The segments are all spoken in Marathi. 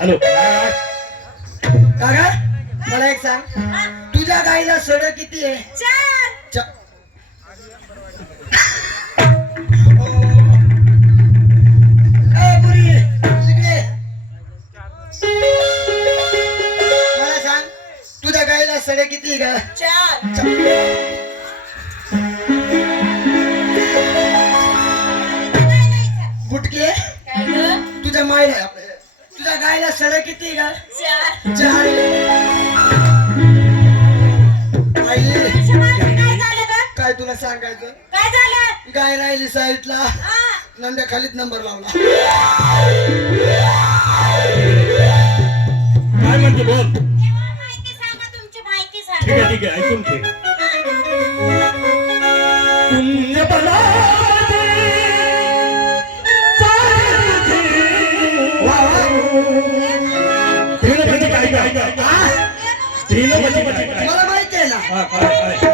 हॅलो काका मला एक सांग तुझ्या गाईला सड किती आहे ए, इकडे. मला सांग तुझ्या गाईला सडे किती चार मायला तुझ्या गायला सडे किती आहे का चार काय तुला सांगायचं? काय झालं गाय राहिली साईडला. हा नंद्या खालीच नंबर लावला. काय म्हणते बोल? ठीक सांगा आहे ठीक आहे ऐकून घे. पुण्य वा तिनं म्हणजे काय काय? म्हणजे म्हणजे काय? मला माहिती आहे ना.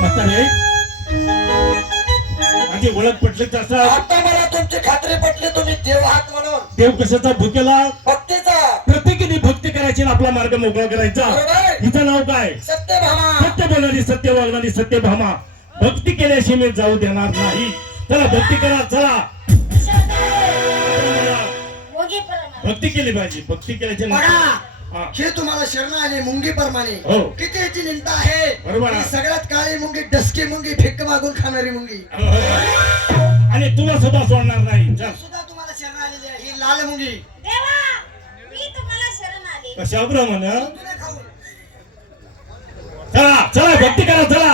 म्हातारे. माझी ओळख पटली तसा आता मला तुमची खात्री पटली तुम्ही देव आहात म्हणून. देव कशाचा भुकेला भक्तीचा. प्रत्येकाने भक्ती करायची आणि आपला मार्ग मोकळा करायचा. बरोबर. हिचं नाव काय? सत्यभामा सत्य बोलणारी सत्य वागणारी सत्यभामा भक्ती केल्याशिवाय मी जाऊ देणार नाही. चला भक्ती करा चला. भक्ती केली पाहिजे. भक्ती बघा नंतर- हा. हे तुम्हाला शरण आली मुंगी प्रमाणे हो. किती याची निंदा आहे. ही सगळ्यात काळी मुंगी डसकी मुंगी फेक मागून खाणारी मुंगी. आणि तुला सुद्धा सोडणार नाही. सुद्धा तुम्हाला शरण आलेली आहे. ही लाल मुंगी. देवा मी तुम्हाला शरण आले. कशावर म्हण? चला चला भक्ती करा चला.